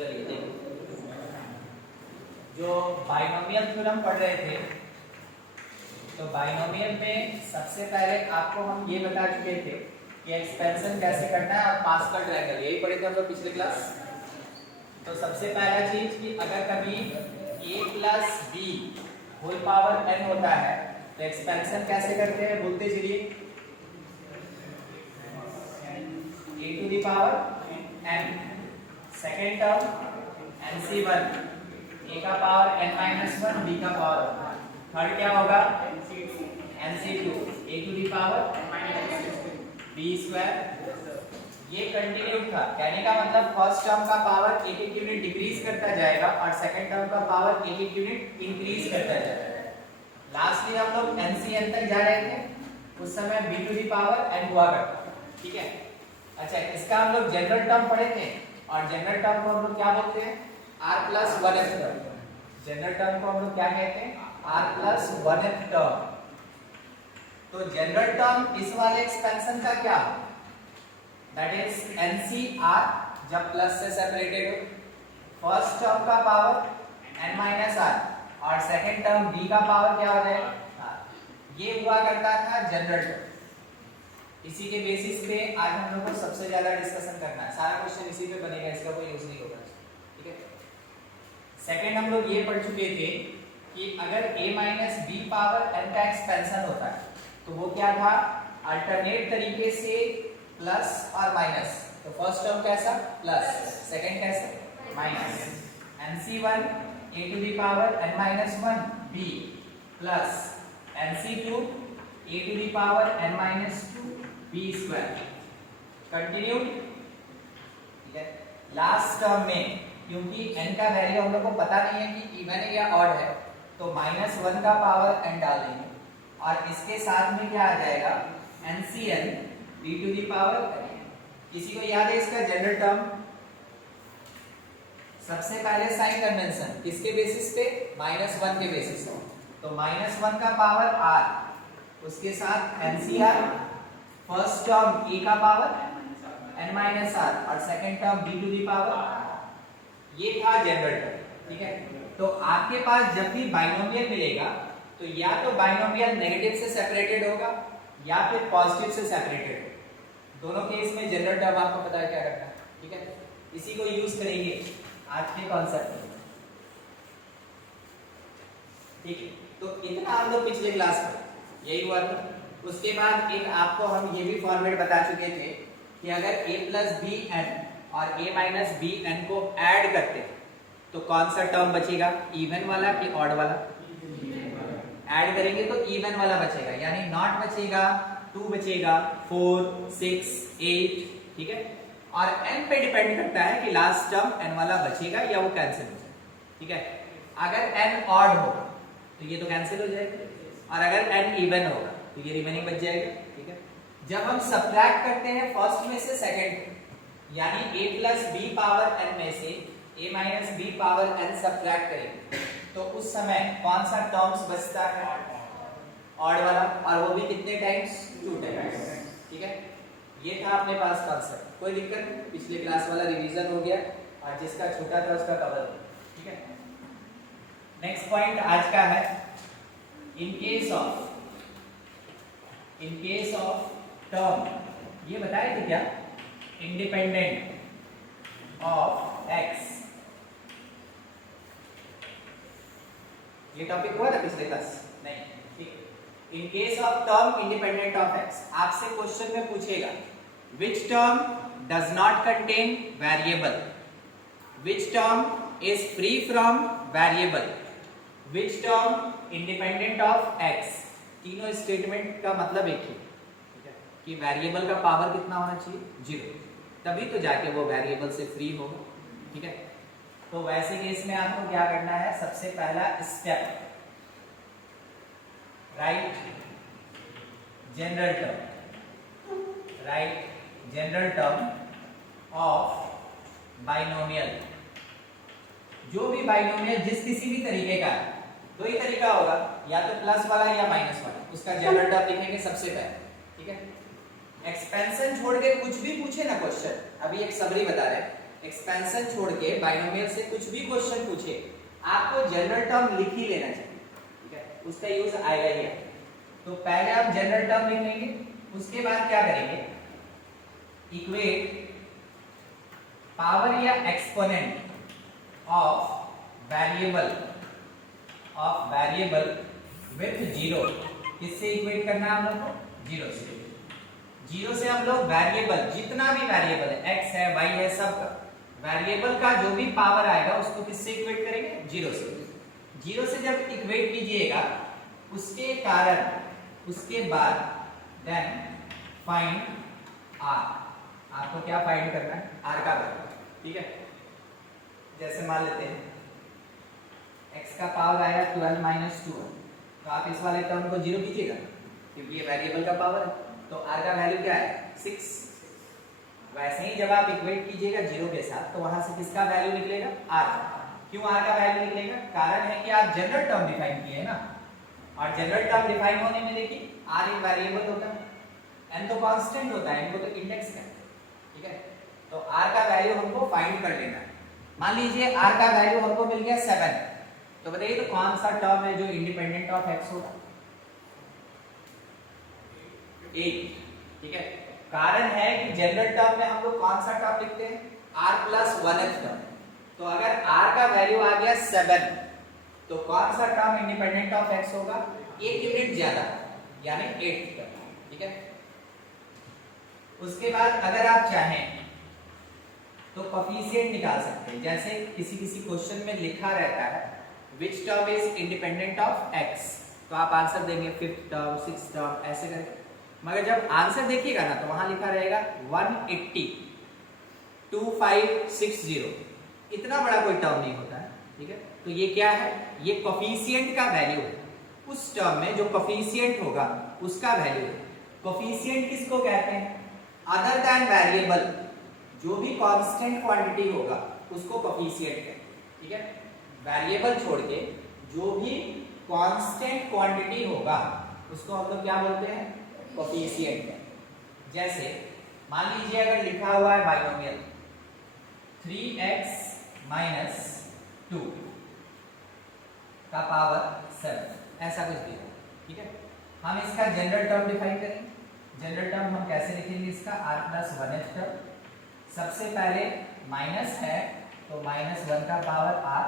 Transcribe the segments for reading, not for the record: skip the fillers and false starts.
चलिए देखो, जो बाइनोमियल थ्योरम पढ़ रहे थे, तो बाइनोमियल में सबसे पहले आपको हम ये बता चुके थे कि एक्सपेंशन कैसे करना है और पास्कल ट्रायंगल, यही पढ़े थे हम लोग पिछले क्लास। तो सबसे पहला चीज कि अगर कभी a plus B whole power n होता है तो एक्सपेंशन कैसे करते हैं बोलते चलिए। a to the power n, second term nc1, a का पावर n माइनस 1, b का पावर, थर्ड क्या होगा nc2, a to the power b square. ये कंटिन्यूड था, कहने का मतलब फर्स्ट टर्म का पावर एक एक यूनिट डिक्रीज करता जाएगा और सेकंड टर्म का पावर एक एक यूनिट इंक्रीज करता जाएगा। लास्टली हम लोग NCN तक जा रहे थे, उस समय b to the power n हुआ करता, ठीक है। अच्छा, इसका हम लोग जनरल टर्म पढ़े थे और जनरल टर्म को हम लोग क्या बोलते हैं, r plus 1th term. General term को हम लोग क्या कहते हैं, r प्लस 1th टर्म। तो जनरल टर्म इस वाले एक्सपेंशन का क्या, दैट इज NCR जब प्लस से सेपरेटेड हो, फर्स्ट टर्म का पावर n माइनस r और सेकेंड टर्म b का पावर क्या हो जाएगा, ये हुआ करता था जनरल टर्म। इसी के बेसिस पे आज हम लोग को सबसे ज्यादा डिस्कशन करना है, सारा क्वेश्चन इसी पे बनेगा, इसका कोई यूज नहीं होगा, ठीक है। सेकेंड हम लोग ये पढ़ चुके थे कि अगर a minus B power n का एक्सपेंशन होता है तो वो क्या था, अल्टरनेट तरीके से प्लस और माइनस। तो फर्स्ट टर्म कैसा प्लस, सेकंड कैसा minus, nc1 a to the power n minus 1 b plus nc2 a to the power n minus 2 b square. Continue, ठीक है। लास्ट टर्म में क्योंकि n का वैल्यू हम लोग को पता नहीं है कि इवन है या ऑड है, तो -1 का पावर n डाल देंगे और इसके साथ में क्या आ जाएगा, NCN b to the power. किसी को याद है इसका जनरल टर्म, सबसे पहले साइन कन्वेंशन किसके बेसिस पे, -1 के बेसिस पे। तो -1 का पावर r, उसके साथ NCR, फर्स्ट टर्म a का पावर n माइनस r और second term b to the power. ये था जनरल टर्म, ठीक है। तो आपके पास जब भी बाइनोमियल मिलेगा तो या तो बाइनोमियल नेगेटिव से सेपरेटेड होगा या फिर पॉजिटिव से सेपरेटेड होगा। दोनों केस में जनरल टर्म आपको पता है क्या करना है, ठीक है। इसी को यूज करेंगे आज के कॉन्सेप्ट में, ठीक है। तो इतना हम लोग पिछले क्लास में यही हुआ था। उसके बाद एक आपको हम ये भी फॉर्मेट बता चुके थे कि अगर a प्लस बी एन और a माइनस बी एन को ऐड करते तो कौन सा टर्म बचेगा, इवन वाला कि ऑड वाला। ऐड करेंगे तो इवन वाला बचेगा, यानी नॉट बचेगा, 2 बचेगा, 4, 6, 8, ठीक है। और n पे डिपेंड करता है कि लास्ट टर्म n वाला बचेगा या वो कैंसिल हो जाएगा, ठीक है। अगर n ऑड होगा तो ये तो कैंसिल हो जाएगा और अगर n इवन होगा तो ये रिमेनिंग बच जाएगा, ठीक है। जब हम सब्ट्रैक्ट करते हैं फर्स्ट में से सेकंड, यानी a plus B power n में से a minus B power n subtract करेंगे तो उस समय कौन सा टर्म्स बचता है, ऑड वाला, और वो भी कितने टाइम्स, 2 टाइम्स, ठीक है। ये था अपने पास कॉन्सेप्ट, कोई दिक्कत नहीं, पिछले क्लास वाला रिवीजन हो गया और जिसका छूटा था उसका कवर हो गया, ठीक है। नेक्स्ट पॉइंट आज का है, इन केस ऑफ टर्म, ये बताए थे क्या, इंडिपेंडेंट ऑफ x। ये टॉपिक हुआ था पिछले क्लास, नहीं, ठीक। In case of term independent of x, आपसे क्वेश्चन में पूछेगा which term does not contain variable, which term is free from variable, which term independent of x। तीनों स्टेटमेंट का मतलब एक ही, ठीक है, कि वेरिएबल का पावर कितना होना चाहिए, 0, तभी तो जाके वो वेरिएबल से फ्री होगा, ठीक है। तो वैसे केस में आपको क्या करना है, सबसे पहला step, right general term of binomial. जो भी बाइनोमियल जिस किसी भी तरीके का है, दो ही तरीका होगा, या तो प्लस वाला या माइनस वाला, उसका जनरल टर्म लिखेंगे सबसे पहले, ठीक है। एक्सपेंशन छोड़ के कुछ भी पूछे ना क्वेश्चन, अभी एक समरी बता रहे हैं एक्सपेंशन छोड़ के बाइनोमियल से कुछ भी क्वेश्चन पूछे, आपको जनरल टर्म लिख ही लेना चाहिए, ठीक है, उसका यूज आएगा ही आएगा। तो पहले आप जनरल टर्म लिख लेंगे, उसके बाद क्या करेंगे, इक्वेट पावर या exponent of variable with zero. किससे इक्वेट करना है हम लोग को? जीरो से। जीरो से हम लोग वेरिएबल, जितना भी वेरिएबल है, एक्स है, वाई है, सबका वेरिएबल का जो भी पावर आएगा उसको किससे इक्वेट करेंगे? जीरो से। जीरो से जब इक्वेट कीजिएगा, उसके कारण उसके बाद देन फाइंड आर। आपको क्या फाइंड करना है? आर का वैल्यू, ठीक है। जैसे मान लेते हैं x का पावर आएगा 12 माइनस 2, तो आप इस वाले टर्म को जीरो कीजिएगा क्योंकि ये वेरिएबल का पावर है, तो r का वैल्यू क्या है? 6। वैसे ही जब आप इक्वेट कीजिएगा जीरो के साथ, तो वहां से किसका वैल्यू निकलेगा? r। क्यों r का वैल्यू निकलेगा? कारण है कि आप जनरल टर्म डिफाइन किए हैं ना, और जनरल टर्म डिफाइन होने में देखिए r एक वेरिएबल होता है, n तो कांस्टेंट होता है, इनको तो इंडेक्स कहते हैं, ठीक है। तो r का वैल्यू हमको फाइंड कर लेना है। मान लीजिए r का वैल्यू हमको मिल गया 7, तो बताइए तो कौन सा टर्म है जो इंडिपेंडेंट ऑफ x होगा? 8, ठीक है। कारण है कि जनरल टर्म में हम लोग कौन सा टर्म लिखते हैं? r plus 1th term. तो अगर r का वैल्यू आ गया 7, तो कौन सा टर्म इंडिपेंडेंट ऑफ x होगा? एक यूनिट ज्यादा, यानी 8th टर्म, ठीक है। उसके बाद अगर आप चाहें तो कोफिशिएंट निकाल सकते हैं। जैसे किसी किसी क्वेश्चन में लिखा रहता है which term is independent of x, तो आप आंसर देंगे 5th टर्म, 6th टर्म, ऐसे करके। मगर जब आंसर देखिएगा ना, तो वहां लिखा रहेगा 180, 2560। इतना बड़ा कोई टर्म नहीं होता है, ठीक है। तो ये क्या है? ये कोफिशिएंट का वैल्यू है। उस टर्म में जो कोफिशिएंट होगा उसका वैल्यू है। कोफिशिएंट किसको कहते हैं? अदर देन वेरिएबल, जो भी कांस्टेंट क्वांटिटी होगा उसको कोफिशिएंट कहते हैं, ठीक है। वेरिएबल छोड़ के जो भी कांस्टेंट क्वांटिटी होगा उसको हम लोग क्या बोलते हैं? कोफिशिएंट है। जैसे मान लीजिए अगर लिखा हुआ है बाइनोमियल 3x माइनस 2 का पावर 7, ऐसा कुछ दिया, ठीक है। हम इसका जनरल टर्म डिफाइन करेंगे। जनरल टर्म हम कैसे लिखेंगे इसका? r plus 1th term. सबसे पहले माइनस है तो -1 का पावर r,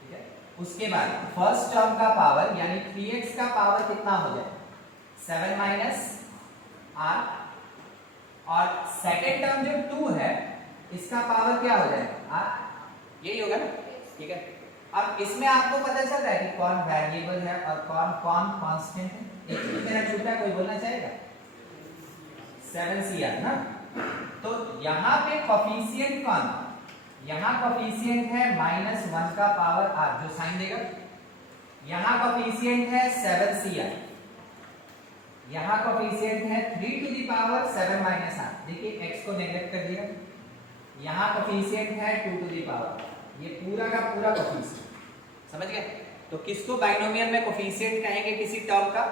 ठीक है। उसके बाद फर्स्ट टर्म का पावर यानी 3x का पावर कितना हो जाए? 7 माइनस r, और सेकेंड टर्म जो 2 है इसका पावर क्या हो जाएगा? r, यही होगा ना, ठीक है। अब इसमें आपको पता चल रहा है कि कौन वेरिएबल है और कौन कौन कांस्टेंट है। एक चीज मेरा छूटा, कोई बोलना चाहेगा? 7cr ना। तो यहाँ पे कोफिशिएंट कौन? यहाँ कोफिशिएंट है -1 का पावर r, जो साइन देगा। यहाँ कोफिशिएंट है 7cr, यहाँ कोफिशिएंट है 3 to the power 7 minus r। देखिए x को नेगलेक्ट कर दिया। यहाँ कोफिशिएंट है 2 टू दी पावर, ये पूरा का पूरा कोफिशिएंट, समझ गए? तो किसको बाइनोमियल में कोफिशिएंट कहेंगे? किसी टर्म का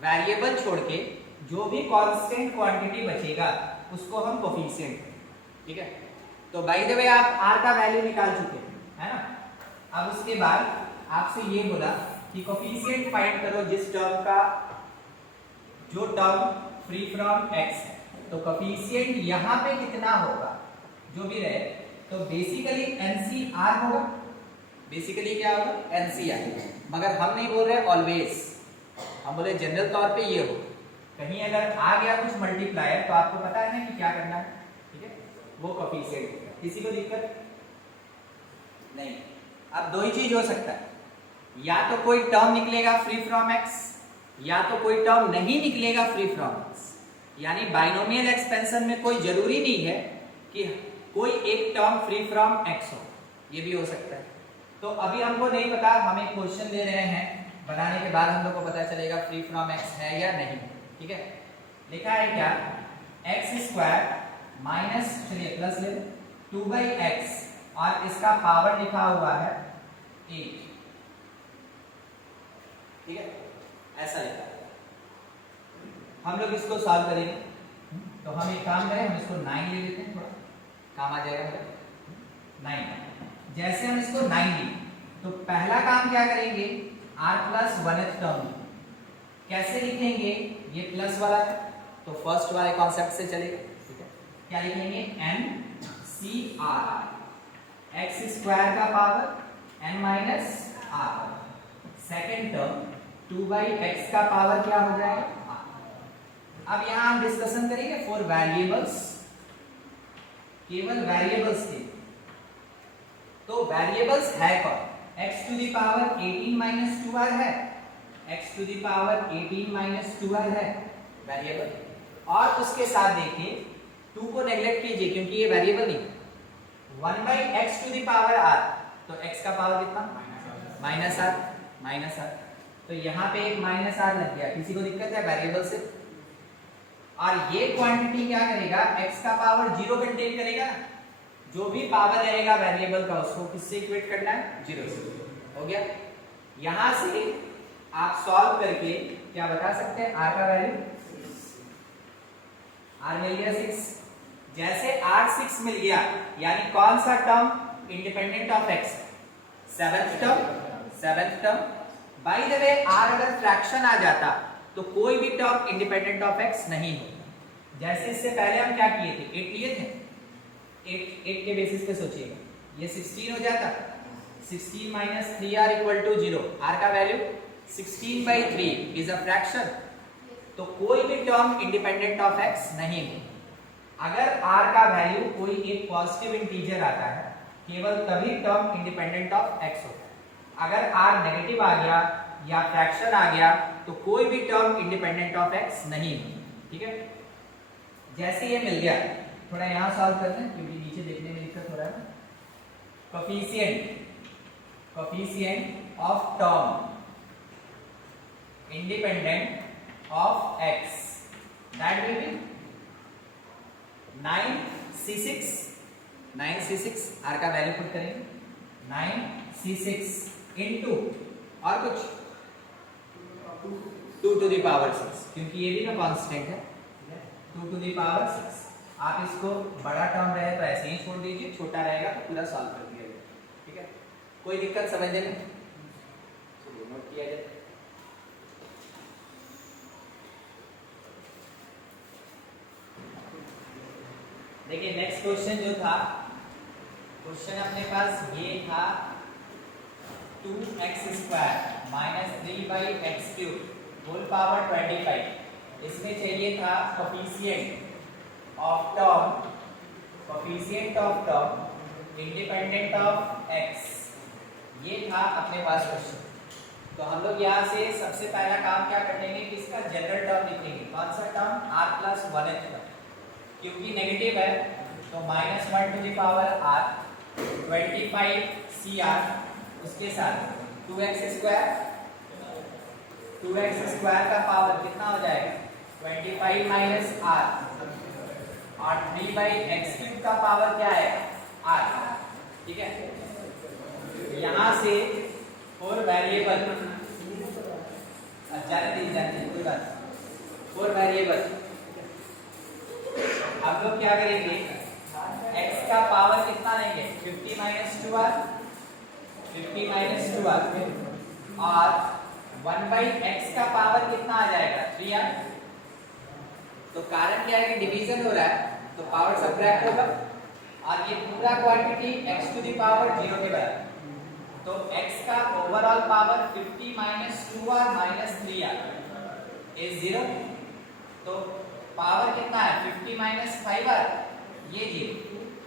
वेरिएबल छोड़ के जो भी कांस्टेंट क्वांटिटी बचेगा उसको हम कोफिशिएंट, ठीक है। तो बाय द वे आप r का वैल्यू निकाल चुके हैं, है ना। अब उसके बाद आपसे ये बोला कि कोफिशिएंट फाइंड करो जिस टर्म का, जो टर्म फ्री फ्रॉम x है। तो कोफिशिएंट यहाँ पे कितना होगा जो भी रहे, तो बेसिकली NCR होगा। बेसिकली क्या होगा? NCR। मगर हम नहीं बोल रहे ऑलवेज, हम बोले जनरल तौर पे ये हो। कहीं अगर आ गया कुछ मल्टीप्लायर तो आपको पता है ना कि क्या करना है, ठीक है, वो कोफिशिएंट होगा। किसी को दिक्कत नहीं। अब दो ही चीज हो सकता है, या तो कोई टर्म निकलेगा फ्री फ्रॉम x, या तो कोई टर्म नहीं निकलेगा फ्री फ्रॉम x। यानी बाइनोमियल एक्सपेंशन में कोई जरूरी नहीं है कि कोई एक टर्म फ्री फ्रॉम x हो, ये भी हो सकता है। तो अभी हमको नहीं पता, हम एक क्वेश्चन दे रहे हैं, बनाने के बाद हम लोग को पता चलेगा फ्री फ्रॉम x है या नहीं, ठीक है। लिखा है क्या? x² माइनस, चलिए प्लस ले 2/x, और इसका पावर लिखा हुआ है 8, ठीक है, ऐसा लिखा है। हम लोग इसको सॉल्व करेंगे। तो हम एक काम करें, हम इसको 9 ले लेते हैं, थोड़ा काम आ जाएगा। 9। जैसे हम इसको 9 ली तो पहला काम क्या करेंगे, r प्लस 1th टर्म कैसे लिखेंगे, ये प्लस वाला है तो फर्स्ट वाले कॉन्सेप्ट से चलेगा, ठीक है। क्या लिखेंगे, n c r x square का power n minus r, second term 2/x का पावर क्या हो जाएगा r। अब यहां हम डिस्कशन करेंगे फॉर वेरिएबल्स, केवल वेरिएबल्स के, तो वेरिएबल्स है कौन, x to the power 18 minus 2r है, x to the power 18 minus 2r है वेरिएबल, और उसके साथ देखिए 2 को नेग्लेक्ट कीजिए क्योंकि ये वेरिएबल नहीं, 1/x to the power r, तो x का पावर कितना माइनस r, तो यहाँ पे एक माइनस r लग गया, किसी को दिक्कत है वेरिएबल से। और ये क्वांटिटी क्या करेगा, x का पावर 0 कंटेन करेगा, जो भी पावर रहेगा वेरिएबल का उसको किससे इक्वेट करना है, 0 से, हो गया। यहां से आप सॉल्व करके क्या बता सकते हैं, r का वैल्यू, r मिल गया 6। जैसे r 6 मिल गया यानी कौन सा term independent of x, seventh term. By the way r अगर फ्रैक्शन आ जाता तो कोई भी टर्म इंडिपेंडेंट ऑफ x नहीं होता। जैसे इससे पहले हम क्या किए थे, 8 लिए थे, 8 के बेसिस पे सोचिएगा, ये 16 हो जाता, 16 minus 3r equal to 0, r का वैल्यू 16/3 इज अ फ्रैक्शन, तो कोई भी टर्म इंडिपेंडेंट ऑफ x नहीं है। अगर r का वैल्यू कोई एक पॉजिटिव इंटीजर आता है केवल तभी टर्म इंडिपेंडेंट ऑफ x होता है, अगर r नेगेटिव आ गया या फ्रैक्शन आ गया तो कोई भी टर्म इंडिपेंडेंट ऑफ x नहीं है, ठीक है। जैसे ये मिल गया, थोड़ा यहां सॉल्व करते हैं क्योंकि नीचे देखने में दिक्कत हो रहा है। Coefficient of term independent of x, that will be 9c6, 9c6 r का वैल्यू पुट करेंगे, 9c6 इनटू और कुछ 2 टू द पावर 6, क्योंकि ये भी ना कांस्टेंट है, 2 टू द पावर 6। आप इसको बड़ा टर्म रहे तो ऐसे ही छोड़ दीजिए, छोटा रहेगा तो पूरा सॉल्व कर दिया जाए, ठीक है। कोई दिक्कत समझने में, चलिए नोट किया जाए। देखिए नेक्स्ट क्वेश्चन जो था, क्वेश्चन अपने पास ये था 2x square minus 3/x³ whole power 25, इसमें चाहिए था coefficient of term independent of x, ये था अपने पास क्वेश्चन। तो हम लोग यहाँ से सबसे पहला काम क्या करेंगे कि इसका जनरल टर्म लिखेंगे, कौन सा term, r plus 1th term, क्योंकि नेगेटिव है तो -1 to the power r 25cr, उसके साथ 2x स्क्वायर का पावर कितना हो जाएगा 25 माइनस r, और 3/x³ का पावर क्या है r, ठीक है। यहां से फोर वेरिएबल, जाने कोई बात, फोर वेरिएबल हम लोग क्या करेंगे, x का पावर कितना लेंगे 50 माइनस 2r, और 1/x का पावर कितना आ जाएगा 3r। तो कारण क्या है कि डिवीजन हो रहा है तो पावर सब्ट्रैक्ट होगा, और ये पूरा quantity x to the power 0 के बराबर, तो x का overall power 50 minus 2r minus 3r is 0, तो पावर कितना है 50 माइनस 5r, ये 0,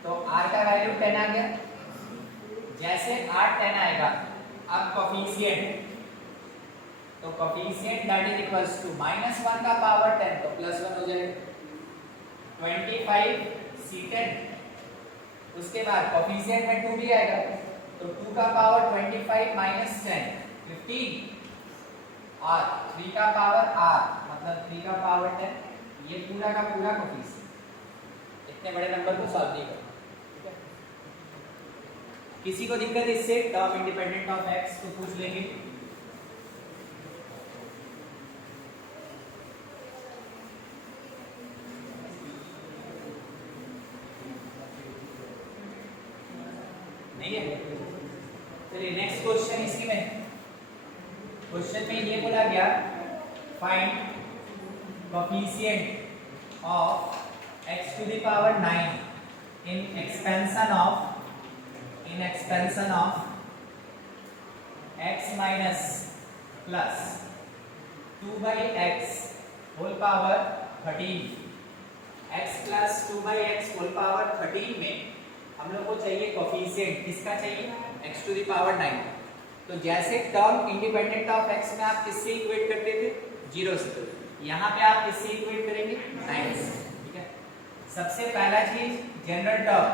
तो r का वैल्यू 10 आ गया। जैसे r 10 आएगा, अब कोफिशिएंट, तो coefficient that is equals to -1 का पावर 10 तो +1 हो जाएगा, 25 c10, उसके बाद कोफिशिएंट में 2 भी आएगा तो 2 का पावर 25 माइनस 10 15, और 3 का पावर r मतलब 3 का पावर 10, ये पूरा का पूरा कोफिशिएंट। इतने बड़े नंबर को सॉल्व नहीं करना, ठीक है। किसी को दिक्कत इससे टर्म इंडिपेंडेंट ऑफ x तो पूछ लेंगे। नहीं है। चलिए नेक्स्ट क्वेश्चन इसी में, क्वेश्चन में ये बोला गया find coefficient of x to the power 9 in expansion of x minus plus 2 by x whole power 13, x plus 2 by x whole power 13 में हम लोग को चाहिए कोएफिशिएंट, किसका चाहिए, x to the power 9। तो जैसे टर्म इंडिपेंडेंट ऑफ x में आप किससे इक्वेट करते थे, 0 से, यहाँ पे आप किससे इक्वेट करेंगे, 9 से। ठीक है, सबसे पहला चीज general term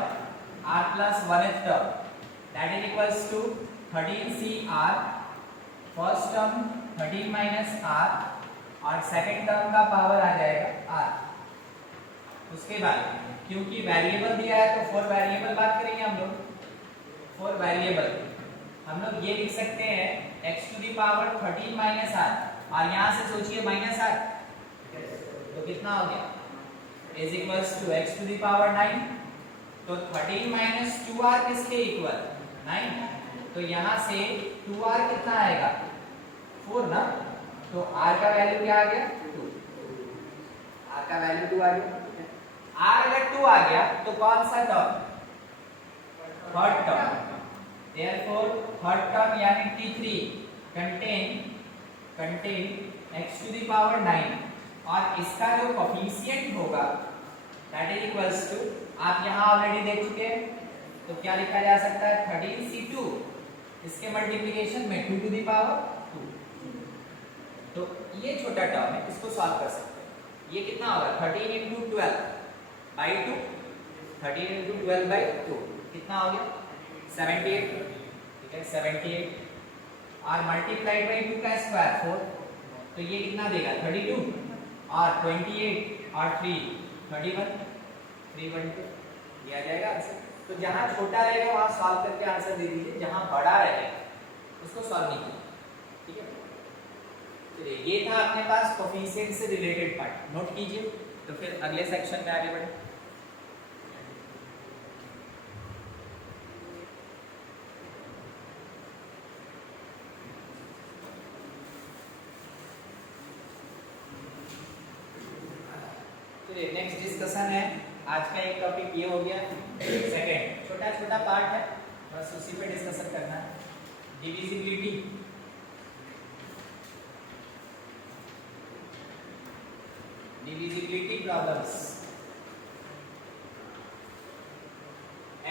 r plus 1th term that is equals to 13cr, first term 13 minus r और सेकंड टर्म का पावर आ जाएगा r। उसके बाद क्योंकि वेरिएबल दिया है तो 4 वेरिएबल बात करेंगे हम लोग। 4 वेरिएबल हम लोग ये लिख सकते हैं x to the power 13 minus r, और यहाँ से सोचिए माइनस r, तो कितना हो गया, is equals to x to the power 9। तो 13 माइनस 2r किसके इक्वल, 9। तो यहाँ से 2r कितना आएगा, 4 ना, तो r का वैल्यू क्या आ गया, 2। r का वैल्यू 2 आ गया। r अगर 2 आ गया तो कौन सा term, third term, therefore third term यानी t3 contain x to the power 9, और इसका जो कोएफिशिएंट होगा दैट इज इक्वल्स टू, आप यहाँ ऑलरेडी देख चुके हैं, तो क्या लिखा जा सकता है, 13c2 इसके मल्टीप्लिकेशन में 2 to the power 2। तो ये छोटा टर्म है, इसको सॉल्व कर सकते हैं। ये कितना होगा, 13 into 12 by 2, 13 into 12 by 2 कितना हो गया, 78। ठीक है, 78 और मल्टीप्लाइड बाई 2 का स्क्वायर 4, तो ये कितना देगा, 32 और 28 और 3 31, 312 दिया जाएगा आंसर। तो जहां छोटा रहेगा वहां सॉल्व करके आंसर दे दीजिए, जहां बड़ा रहेगा उसको सॉल्व नहीं कीजिए। ठीक है, चलिए ये था अपने पास कोएफिशिएंट से रिलेटेड पार्ट, नोट कीजिए। तो फिर अगले सेक्शन में आगे बढ़े। चलिए नेक्स्ट डिस्कशन है, आज का एक टॉपिक ये हो गया, सेकंड छोटा छोटा पार्ट है, बस उसी पे डिस्कशन करना है, डिविजिबिलिटी। Divisibility problems.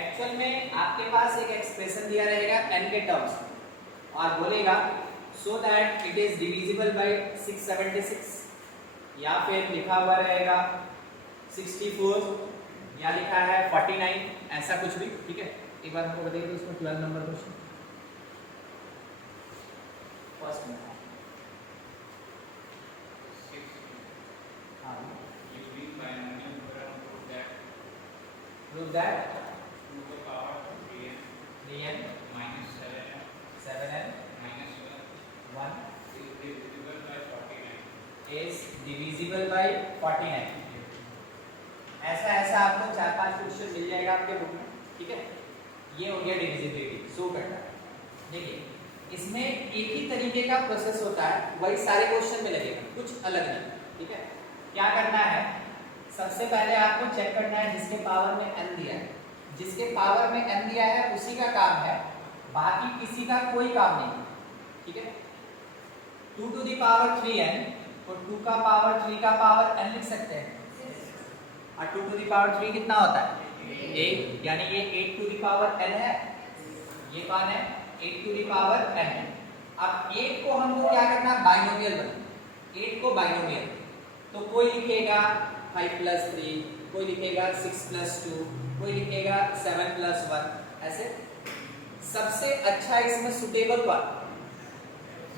एक्चुअल में आपके पास एक एक्सप्रेशन दिया रहेगा n के टर्म्स और बोलेगा so that it is divisible bye 676, या फिर लिखा हुआ रहेगा 64 या लिखा है 49, ऐसा कुछ भी। ठीक है, एक बार हमको बताइए उसको 12 नंबर क्वेश्चन फर्स्ट में। हाँ, prove that 2 to the power 3n minus 7n minus 1 is divisible by 49। ऐसा आपको 4-5 क्वेश्चन मिल जाएगा आपके बुक में। ठीक है, ये हो गया डिविजिबिलिटी, शो करना। देखिए इसमें एक ही तरीके का प्रोसेस होता है, वही सारे क्वेश्चन में लगेगा, कुछ अलग नहीं। ठीक है, क्या करना है, सबसे पहले आपको चेक करना है जिसके पावर में n दिया है, जिसके पावर में n दिया है उसी का काम है, बाकी किसी का कोई काम नहीं। ठीक है, 2 to the power 3n और 2 का पावर 3 का पावर n लिख सकते हैं, और 2 to the power 3 कितना होता है, 8, यानी ये 8 to the power n है, ये कौन है, 8 to the power n है। अब 8 को हमको क्या करना, बाइनोमियल बनाना, 8 को बाइनोमियल। तो कोई लिखेगा 5 plus 3, कोई लिखेगा 6 plus 2, कोई लिखेगा 7 plus 1, ऐसे। सबसे अच्छा इसमें सुटेबल कौन,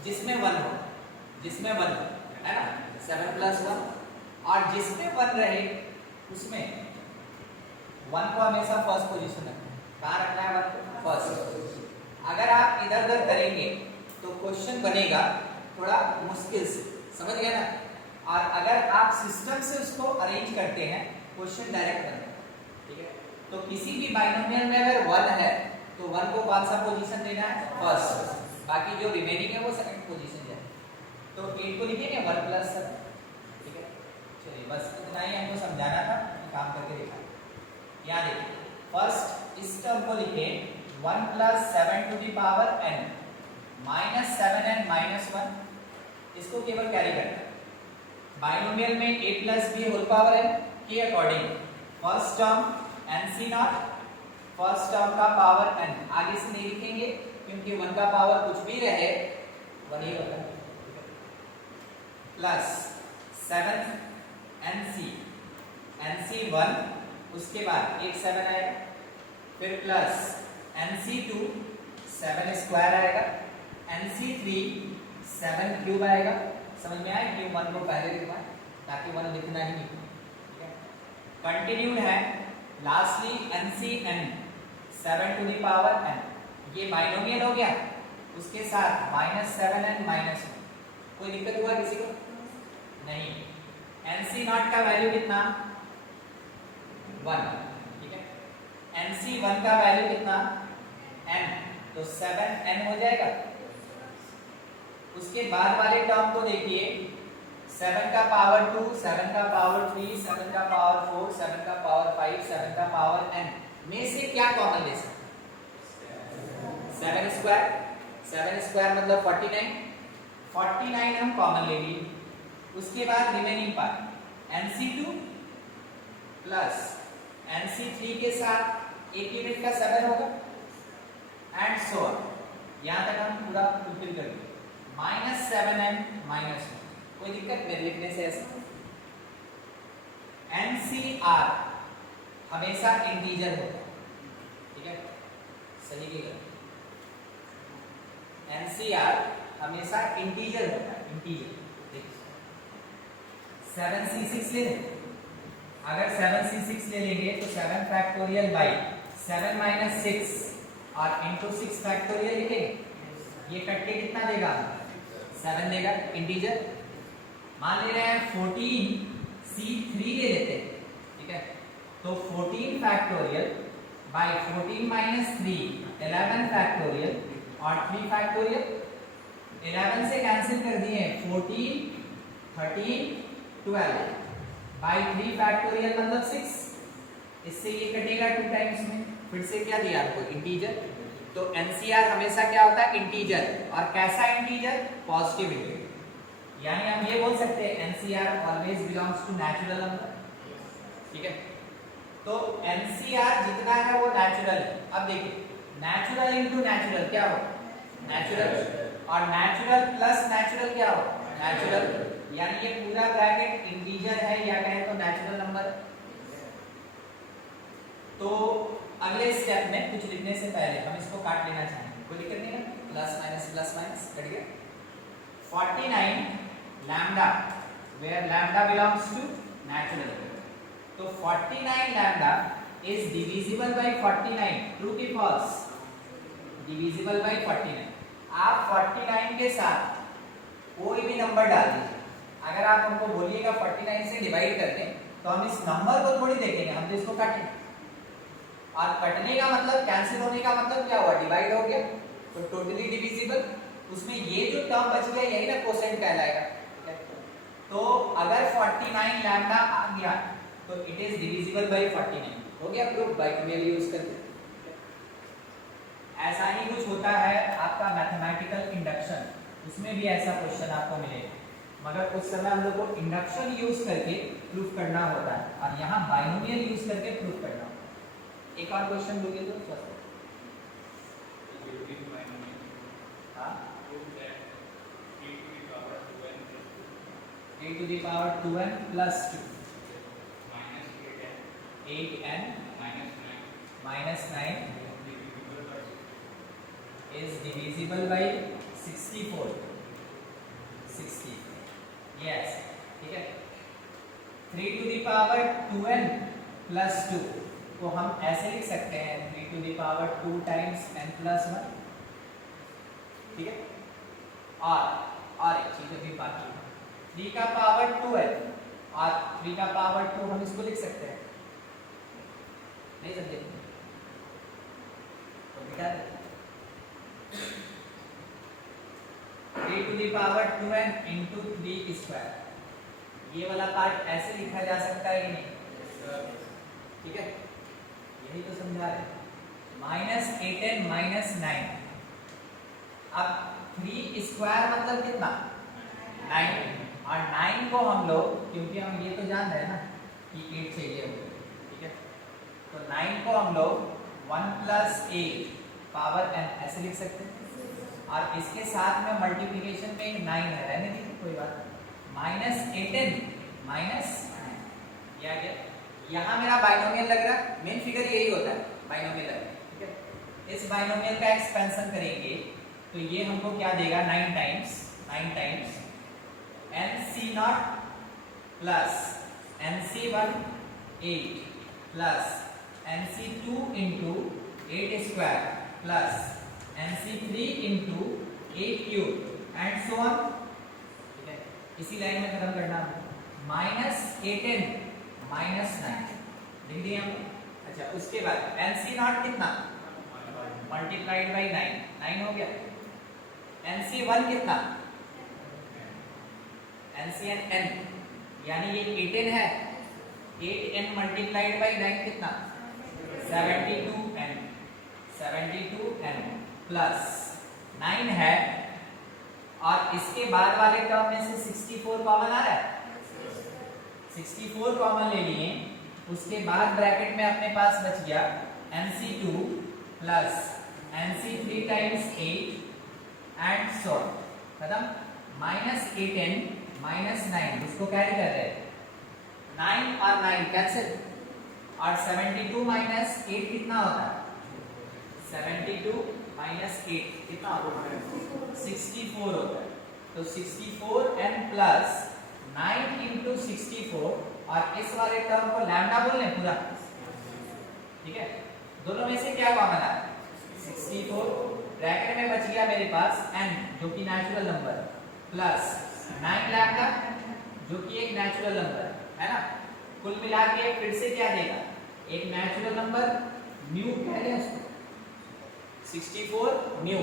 जिसमें 1 हो, जिसमें 1 हो, है ना, 7 plus 1, और जिसमें 1 रहे उसमें 1 को हमेशा फर्स्ट पोजीशन रखना है। कहाँ रखना है 1 को, फर्स्ट। अगर आप इधर उधर करेंगे तो क्वेश्चन बनेगा थोड़ा मुश्किल से, समझ गए ना। और अगर आप सिस्टम से उसको अरेंज करते हैं क्वेश्चन डायरेक्ट बनेगा। ठीक है, तो किसी भी बाइनोमियल में अगर 1 है तो 1 को कौन सा पोजीशन देना है, फर्स्ट, बाकी जो रिमेनिंग है वो सेकंड पोजीशन जाए। तो 8 को लिखेंगे 1 + 7, ठीक है। चलिए बस इतना ही हमको समझाना था, काम करके दिखा। यहाँ देखिए फर्स्ट इस टर्म को लिखें 1 + 7 to the power n -7n -1, इसको केवल कैरी करना है। बाइनोमियल में a + b whole power n के according first term nc0, first term का पावर n, आगे से नहीं लिखेंगे क्योंकि 1 का पावर कुछ भी रहे 1 ही होता है, प्लस 7 nc1, उसके बाद एक 7 आएगा, फिर प्लस nc2 7 स्क्वायर आएगा, nc3 7 क्यूब आएगा। समझ में आया कि 1 को पहले लिखना ताकि 1 लिखना ही नहीं, ठीक है। कंटिन्यूड है lastly ncn 7 to the power n, ये बाइनोमियल हो गया, उसके साथ -7n -1। कोई दिक्कत हुआ किसी को? नहीं। nc0 का वैल्यू कितना, 1, ठीक है। nc1 का वैल्यू कितना, n, तो 7n हो जाएगा। उसके बाद वाले टर्म को देखिए 7 का पावर 2, 7 का पावर 3, 7 का पावर 4, 7 का पावर 5, 7 का पावर n में से क्या कॉमन ले सकते हैं, 7 स्क्वायर, 7 स्क्वायर मतलब 49 हम कॉमन ले लिए। उसके बाद remaining part nc2 plus nc3 के साथ एक यूनिट का 7 होगा एंड सो ऑन, यहां तक हम पूरा फुलफिल कर दिए। -7n -1, कोई दिक्कत मेरे लिखने से ऐसा। NCR हमेशा इंटीजर होता है, ठीक है, सही की गलत, NCR हमेशा इंटीजर होता है, इंटीजर। 7c6 ले लें, अगर 7c6 ले लेंगे तो 7 फैक्टोरियल बाई 7 - 6 और इंटू 6 फैक्टोरियल लिखेंगे, ये कट के कितना देगा, 7 देगा, इंटीजर। मान ले रहे हैं 14c3 ले लेते हैं, ठीक है, तो 14 फैक्टोरियल बाई 14 - 3 11 फैक्टोरियल और 3 फैक्टोरियल, 11 से कैंसिल कर दिए 14 13 12 बाई 3 फैक्टोरियल मतलब 6, इससे ये कटेगा 2 टाइम्स में, फिर से क्या दिया आपको, इंटीजर। तो NCR हमेशा क्या होता है, इंटीजर, और कैसा इंटीजर, पॉजिटिव इंटीजर। यानी हम ये बोल सकते हैं NCR always belongs to natural number, ठीक है। तो NCR जितना है वो नेचुरल है। अब देखिए नेचुरल इनटू नेचुरल क्या हो, नेचुरल, और नेचुरल प्लस नेचुरल क्या हो, नेचुरल, यानी ये पूरा ब्रैकेट इंटीजर है या कहें तो नेचुरल नंबर। तो अगले स्टेप में कुछ लिखने से पहले हम इसको काट लेना चाहेंगे, कोई दिक्कत नहीं है, प्लस माइनस कट गया। 49 lambda where lambda belongs to natural, तो 49 lambda is divisible by 49, true की फॉल्स, डिविजिबल बाय 49। आप 49 के साथ कोई भी नंबर डाल दीजिए, अगर आप हमको बोलिएगा 49 से डिवाइड करके, तो हम इस नंबर को थोड़ी देखेंगे, हम तो इसको काटेंगे, और कटने का मतलब, कैंसिल होने का मतलब क्या हुआ, डिवाइड हो गया, तो टोटली डिविजिबल। उसमें ये जो टर्म बच गया यही ना कोसेंट कहलाएगा। तो अगर 49 लैम्डा आ गया तो इट इज डिविजिबल बाय 49, हो गया प्रूफ बाइनोमियल यूज करके। ऐसा ही कुछ होता है आपका मैथमेटिकल इंडक्शन, उसमें भी ऐसा क्वेश्चन आपको मिलेगा, मगर उस समय हम लोग को इंडक्शन यूज करके प्रूफ करना होता है, और यहाँ बाइनोमियल यूज करके प्रूफ करना होता है। एक और क्वेश्चन बोलिए तो सर, हाँ, a to the power 2n plus 2 8n minus 9 is divisible by 64, 60, yes, ठीक है। 3 to the power 2n plus 2 को हम ऐसे लिख सकते हैं 3 to the power 2 times n plus 1, ठीक है। और एक चीज अभी बाकी, 3 का पावर 2n और 3 का पावर 2 हम इसको लिख सकते हैं, नहीं समझे, तो 3 to the power 2n into 3 square, ये वाला पार्ट ऐसे लिखा जा सकता है कि नहीं? ठीक है, यही तो समझा रहे हैं। -8n -9, अब 3 स्क्वायर मतलब कितना? 9, और 9 को हम लोग, क्योंकि हम ये तो जान रहे हैं ना कि 8 चाहिए होगा, ठीक है, तो 9 को हम लोग 1 + 8 पावर n ऐसे लिख सकते हैं, और इसके साथ में मल्टीप्लिकेशन में 9 है, रहने दीजिए कोई बात नहीं। -8n -9 ये आ गया। यहाँ मेरा बाइनोमियल लग रहा है, मेन फिगर यही होता है बाइनोमियल लग रहा है, ठीक है। इस बाइनोमियल का एक्सपेंशन करेंगे तो ये हमको क्या देगा? 9 times nc0 plus nc1 8 plus nc2 into 8 square plus nc3 into 8 cube and so on, ठीक है। इसी लाइन में खत्म करना है। -8n -9 लिख दिए हम। अच्छा, उसके बाद nc0 कितना? मल्टीप्लाइड बाई 9 हो गया। nc1 कितना? nCn यानी ये 8n है, 8n मल्टीप्लाइड बाई 9 कितना? 72n प्लस 9 है, और इसके बाद वाले टर्म में से 64 कॉमन आ रहा है, 64 कॉमन ले लिए। उसके बाद ब्रैकेट में अपने पास बच गया nc2 plus nc3 times 8 and so खत्म। -8n -9 इसको कैरी कर रहे हैं, 9 और 9 कैंसिल, और 72 - 8 कितना होता है? 72 - 8 कितना होता है? 64 होता है। तो 64n प्लस 9 इंटू 64, और इस वाले टर्म को लैम्डा बोल लें पूरा, ठीक है। दोनों में से क्या कॉमन आ रहा है? 64, ब्रैकेट में बच गया मेरे पास n जो कि नेचुरल नंबर प्लस 9 लैम्डा जो कि एक नेचुरल नंबर है ना। कुल मिला के फिर से क्या देगा? एक नेचुरल नंबर म्यू कह लें उसको, 64 mu,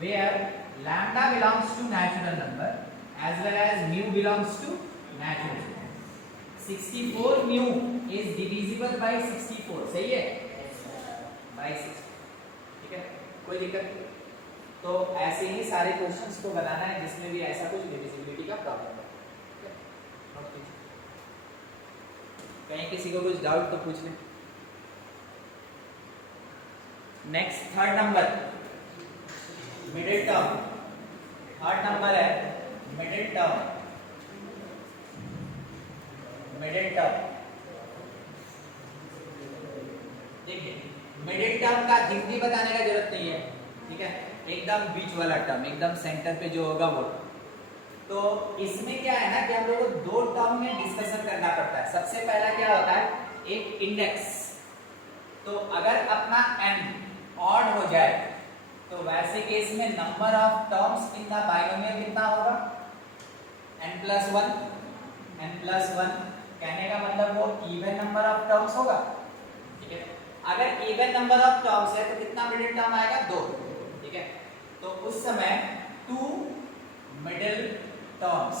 where lambda belongs to natural number as well as mu belongs to natural number. 64 mu is divisible by 64, सही है? by 6, ठीक है, कोई दिक्कत नहीं। तो ऐसे ही सारे क्वेश्चंस को बनाना है जिसमें भी ऐसा कुछ डिविजिबिलिटी का प्रॉब्लम है। कहीं किसी को कुछ डाउट तो पूछ लें। Next third number middle term, third number है मिडिल टर्म। देखिए, मिडिल टर्म का हिंदी बताने का जरूरत नहीं है, ठीक है, एकदम बीच वाला टर्म, एकदम सेंटर पे जो होगा वो। तो इसमें क्या है ना कि हम लोग को दो टर्म में डिस्कशन करना पड़ता है। सबसे पहला क्या होता है? एक इंडेक्स। तो अगर अपना n ऑड हो जाए तो वैसे केस में number of terms in the binomial कितना होगा? n+1। n+1 कहने का मतलब वो इवन नंबर ऑफ टर्म्स होगा, ठीक है। अगर इवन नंबर ऑफ टर्म्स है तो कितना मिडिल टर्म आएगा? 2, ठीक है। तो उस समय 2 मिडिल टर्म्स,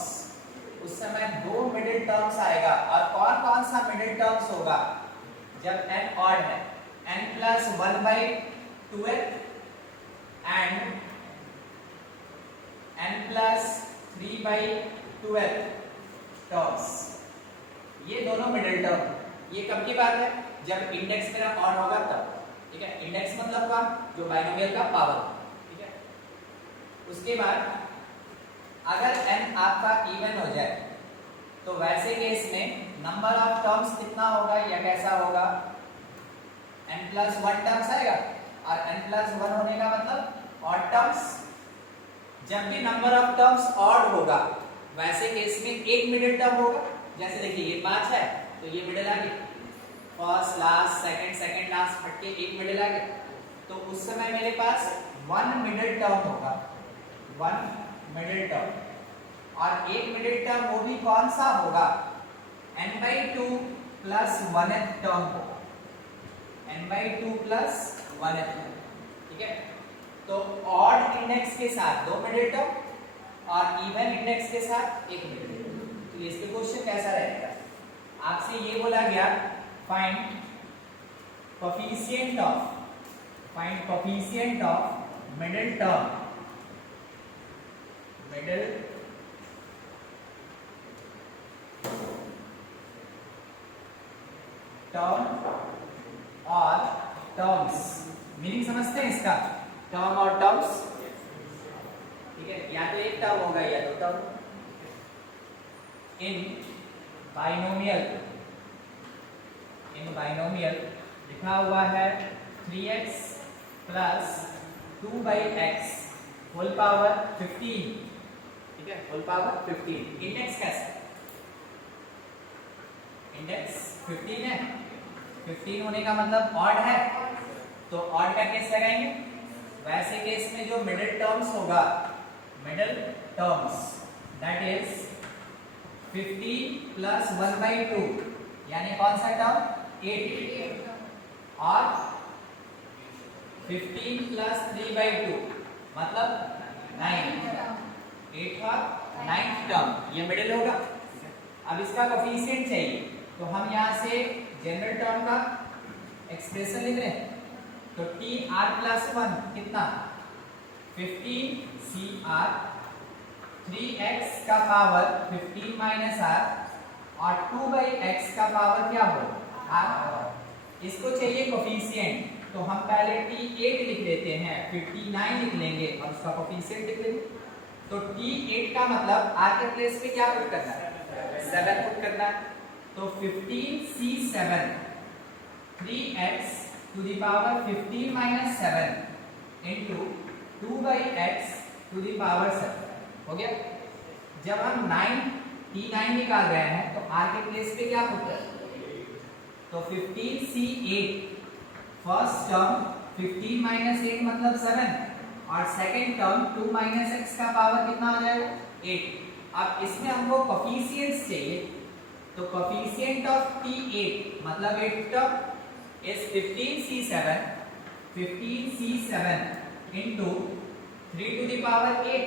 उस समय 2 मिडिल टर्म्स आएगा। और कौन कौन सा मिडिल टर्म्स होगा? जब n ऑड है, n+1/12 एंड n+3/12 टर्म्स, ये दोनों मिडिल टर्म। ये कब की बात है? जब इंडेक्स मेरा ऑड होगा तब, ठीक है। इंडेक्स मतलब का जो बाइनोमियल का पावर, ठीक है। उसके बाद अगर n आपका इवन हो जाए तो वैसे केस में नंबर ऑफ टर्म्स कितना होगा या कैसा होगा? n+1 टर्म्स आएगा, और n+1 होने का मतलब ऑड टर्म्स। जब भी नंबर ऑफ टर्म्स ऑड होगा वैसे केस में एक मिडिल टर्म होगा। जैसे देखिए ये 5 है तो ये मिडिल आ गया, फर्स्ट लास्ट सेकंड लास्ट हट के एक मिडिल आ गया। तो उस समय मेरे पास 1 मिडिल टर्म होगा, 1 मिडिल टर्म। और एक मिडिल टर्म वो भी कौन सा होगा? n/2 + 1th टर्म होगा, n/2 + 1th। ठीक है। तो ऑड इंडेक्स के साथ 2 मिडिल टर्म और इवन इंडेक्स के साथ 1 मिडिल टर्म। तो इसके क्वेश्चन कैसा रहेगा, आपसे ये बोला गया find coefficient of middle term और टर्म्स। मीनिंग समझते हैं इसका, टर्म और टर्म्स, ठीक है। या तो एक टर्म होगा या दो टर्म। इन बाइनोमियल लिखा हुआ है 3x plus 2/x whole power 15, ठीक है, होल पावर 15। इंडेक्स कैसा, इंडेक्स 15 है, 15 होने का मतलब ऑड है, तो ऑड का केस लगाएंगे। वैसे केस में जो मिडिल टर्म्स होगा, middle terms that is 15 plus 1/2, यानी कौन सा टर्म 8, और 15 प्लस 3/2 मतलब 9, 8 और 9th टर्म, ये मिडिल होगा। अब इसका कोफिशिएंट चाहिए, तो हम यहाँ से जनरल टर्म का एक्सप्रेशन लिख रहे हैं। तो TR+1 कितना 15CR, 3x का पावर 15 माइनस r और 2/x का पावर क्या हो r। इसको चाहिए कोफिशिएंट, तो हम पहले T8 लिख लेते हैं, फिर T9 लिख लेंगे और उसका कोफिशिएंट लिख लेंगे। तो T8 का मतलब r के प्लेस पे क्या पुट करना है, 7 पुट करना है। तो 15C7 3x to the power 15 minus 7 into 2/x to the power 7 हो गया। जब हम T9 निकाल रहे हैं तो r के प्लेस पे क्या पुट करें, तो 15C8 फर्स्ट टर्म 15 माइनस 8 मतलब 7 और सेकंड टर्म 2 माइनस x का पावर कितना आ जाएगा 8। अब इसमें हमको कोफिशिएंट्स चाहिए, तो कोफिशिएंट ऑफ T8 मतलब 8 term is 15C7 into 3 to the power 8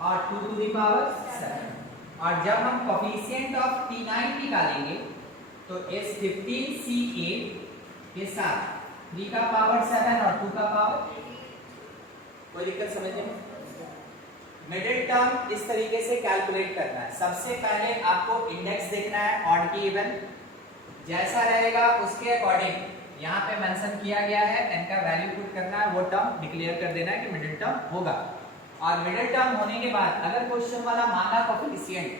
और 2 to the power 7। और जब हम कोफिशिएंट ऑफ T9 निकालेंगे तो इस 15C8 के साथ 3 का पावर 7 और 2 का पावर, कोई दिक्कत समझने में। मिडिल टर्म इस तरीके से कैलकुलेट करना है। सबसे पहले आपको इंडेक्स देखना है, ऑड की इवन जैसा रहेगा उसके अकॉर्डिंग यहाँ पे मेंशन किया गया है, n का वैल्यू पुट करना है, वो टर्म डिक्लेयर कर देना है कि मिडिल टर्म होगा। और मिडिल टर्म होने के बाद अगर क्वेश्चन वाला मांगा कोफिशिएंट,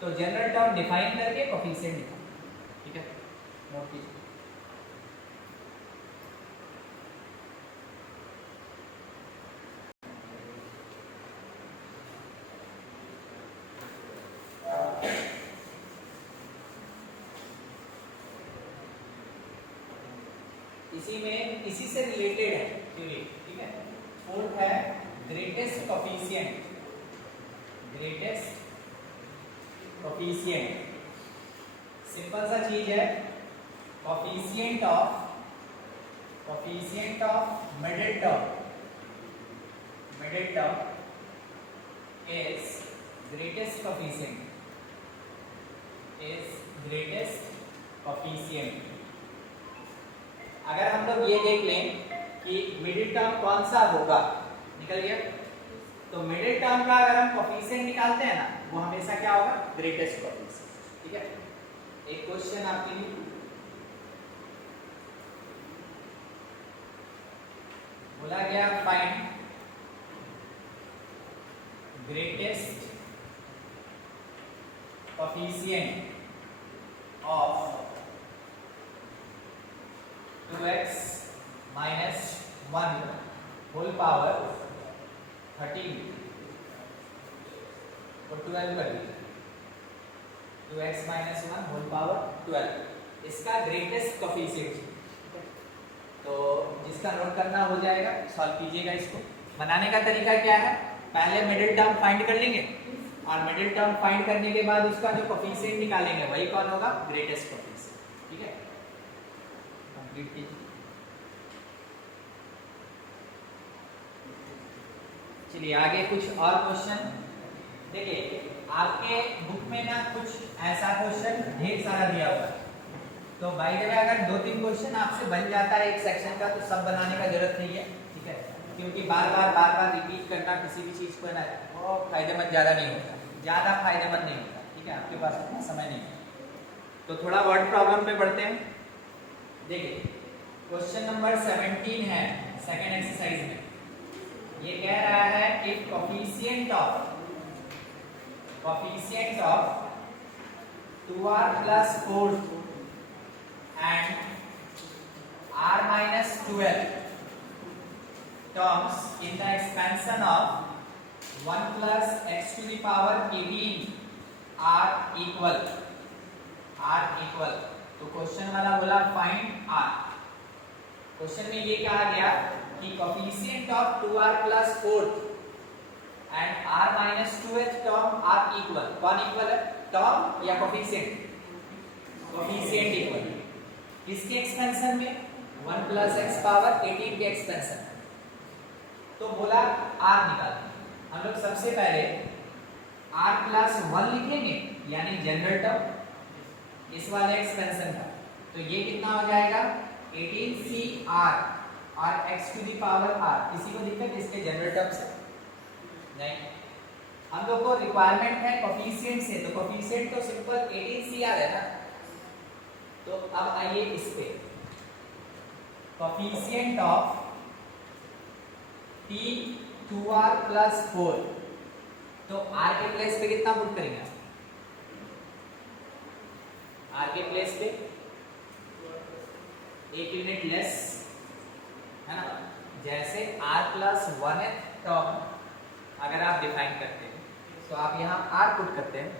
तो जनरल टर्म डिफाइन करके कोफिशिएंट निकालना, ठीक है, नोट कीजिए। इसी में इसी से रिलेटेड है थ्योरी, ठीक है। फोर्थ है ग्रेटेस्ट कोफिशिएंट। सिंपल सा चीज है, coefficient of middle term is greatest coefficient. अगर हम लोग ये देख लें कि मिडिल टर्म कौन सा होगा, निकल गया, तो मिडिल टर्म का अगर हम कोफिशिएंट निकालते हैं ना, वो हमेशा क्या होगा, ग्रेटेस्ट कोफिशिएंट, ठीक है। एक क्वेश्चन आपके लिए बोला गया, find greatest coefficient of 2x minus 1 whole power 13 को 12 कर दीजिए, 2x minus 1 whole power 12, इसका ग्रेटेस्ट कोफिशिएंट। तो जिसका नोट करना हो जाएगा, सॉल्व कीजिएगा। इसको बनाने का तरीका क्या है, पहले मिडिल टर्म फाइंड कर लेंगे और मिडिल टर्म फाइंड करने के बाद उसका जो कोफिशिएंट निकालेंगे वही कौन होगा, ग्रेटेस्ट कोफिशिएंट, ठीक है। कंप्लीट कीजिए। चलिए आगे कुछ और क्वेश्चन। देखिए आपके बुक में ना कुछ ऐसा क्वेश्चन ढेर सारा दिया हुआ है, तो बाय द वे अगर 2-3 क्वेश्चन आपसे बन जाता है एक सेक्शन का तो सब बनाने का जरूरत नहीं है, ठीक है, क्योंकि बार बार रिपीट करना किसी भी चीज़ को ना वो फायदेमंद ज़्यादा नहीं होता, ज़्यादा फायदेमंद नहीं होता, ठीक है, आपके पास उतना समय नहीं है। तो थोड़ा वर्ड प्रॉब्लम पे बढ़ते हैं। देखिए क्वेश्चन नंबर 17 है सेकेंड एक्सरसाइज में, ये कह रहा है कि coefficient of 2r plus 4 and r minus 12 terms in the expansion of 1 plus x to the power 18 are equal। तो क्वेश्चन वाला बोला फाइंड r। क्वेश्चन में ये कहा गया कि coefficient of 2r plus 4 and r minus 12 term are equal. कौन equal है, टर्म या कोफिशिएंट? कोफिशिएंट इक्वल किसके एक्सपेंशन में? 1 plus x पावर 18 के एक्सपेंशन। तो बोला r निकालना। हम लोग सबसे पहले r plus 1 लिखेंगे यानी जनरल टर्म इस वाले एक्सपेंशन का, तो ये कितना हो जाएगा 18cr और x to the power r। किसी को दिक्कत इसके जनरल टर्म से? नहीं, हम लोग को रिक्वायरमेंट है कोफिशिएंट से, तो कोफिशिएंट तो सिंपल 18cr है ना। तो अब आइए इस पे coefficient of t 2r plus 4, तो r के प्लेस पे कितना पुट करेंगे? r के प्लेस पे एक यूनिट लेस है ना, जैसे r plus 1th टर्म अगर आप डिफाइन करते हैं तो आप यहाँ r पुट करते हैं।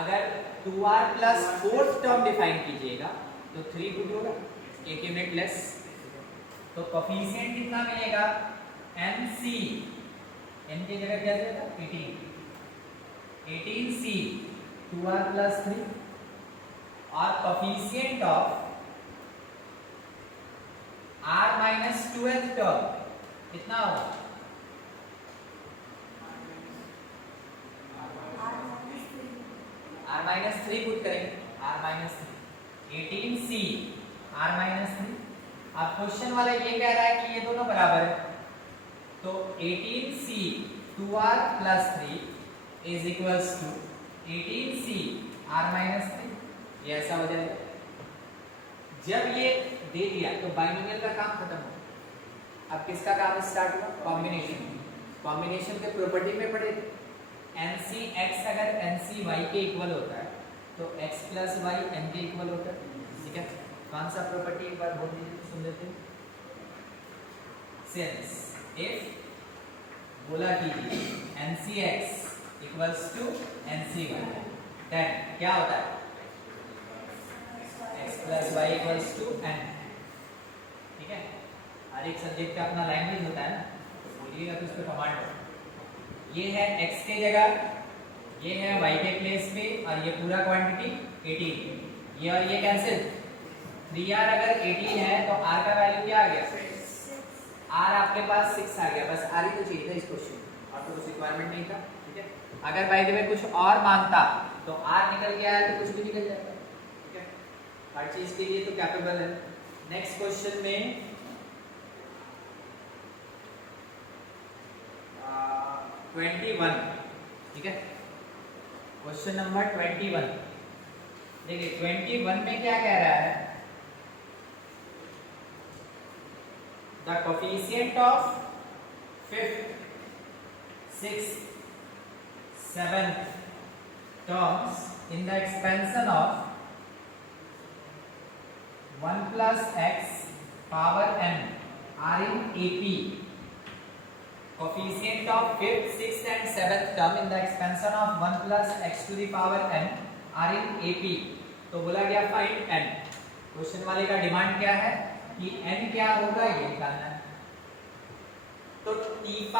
अगर 2r plus 4th term define कीजिएगा तो 3 पुट होगा, एक यूनिट लेस। तो कोफिशिएंट कितना मिलेगा? nc, n की जगह क्या देगा? 18c 2r plus 3 और coefficient of r minus 12th term कितना होगा? r minus 3 पुट करेंगे, r minus 3 18c r minus 3। अब क्वेश्चन वाला ये कह रहा है कि ये दोनों बराबर है, तो 18c 2r plus 3 is equals to 18c r minus 3, ये ऐसा हो जाएगा। जब ये दे दिया तो बाइनोमियल का काम खत्म हो। अब किसका काम स्टार्ट हुआ? कॉम्बिनेशन। कॉम्बिनेशन के प्रॉपर्टी में पढ़े nc x अगर nc y के इक्वल होता है तो x plus y n के इक्वल होता है, ठीक है। कौन सा प्रॉपर्टी एक बार बोल दीजिए तो सुन लेते हैं। सिंस इफ बोला कीजिए nc x equals to nc y, then क्या होता है? x plus y equals to n, ठीक है। हर एक सब्जेक्ट का अपना लैंग्वेज होता है ना, बोलिएगा तो उस पर कमांड हो। ये है x के जगह, ये है y के प्लेस पे, और ये पूरा क्वांटिटी 18, ये और ये कैंसिल। 3r अगर 18 है तो r का वैल्यू क्या आ गया? r आपके पास 6 आ गया, बस r ही तो चाहिए था इस क्वेश्चन में, और तो कुछ रिक्वायरमेंट नहीं था, ठीक है। अगर बाय द वे कुछ और मांगता तो r निकल गया है तो कुछ भी निकल जाता, ठीक है। हर चीज के लिए तो कैपेबल है। नेक्स्ट क्वेश्चन में 21, ठीक है, क्वेश्चन नंबर 21। देखिए 21 में क्या कह रहा है? The coefficient of 5th, 6th, 7th terms in the expansion of 1 plus x power n are in AP। Coefficient of 5th, 6th and 7th term in the expansion of 1 plus x to the power n are in AP। तो बोला गया find n। Question वाले का demand क्या है कि n क्या होगा ये निकालना है। तो T5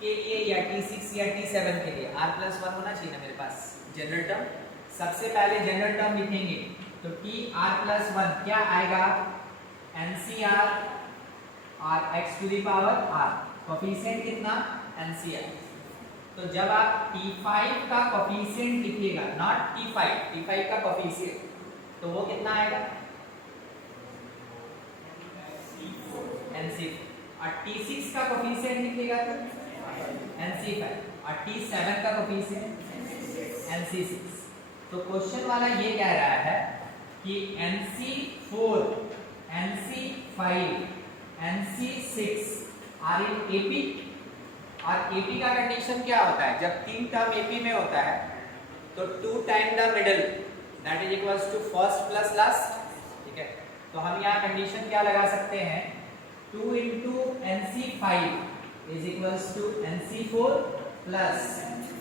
के लिए या T6 या T7 के लिए r plus 1 होना चाहिए ना मेरे पास जनरल टर्म। सबसे पहले जनरल टर्म लिखेंगे तो Tr plus 1 क्या आएगा? NCr और x to the power r। Coefficient कितना NCI। तो जब आप T5 का कोफिशिएंट लिखिएगा, नॉट T5 का कोफिशिएंट, तो वो कितना आएगा NC। और T6 का कोफिशिएंट लिखिएगा तो NC5, और T7 का कोफिशिएंट NC6। तो क्वेश्चन वाला ये कह रहा है कि NC4, NC5, NC6 are in AP, और AP का कंडीशन क्या होता है, जब 3 टर्म AP में होता है तो 2 time the middle that is equals to first plus last, ठीक है। तो हम यहाँ कंडीशन क्या लगा सकते हैं, 2 into NC5 is equals to NC4 plus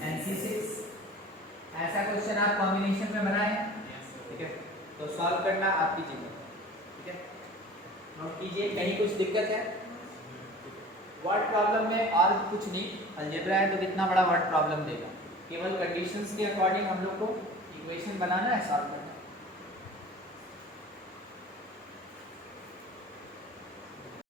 NC6। ऐसा क्वेश्चन आप कॉम्बिनेशन में बनाए, ठीक है। तो सॉल्व करना आपकी चीज है, ठीक है। नोट कीजिए, कहीं कुछ दिक्कत है वर्ड प्रॉब्लम में, और कुछ नहीं। अलजेब्रा है तो कितना बड़ा वर्ड प्रॉब्लम देगा, केवल कंडीशंस के अकॉर्डिंग हम लोग को इक्वेशन बनाना है, सॉल्व करना है।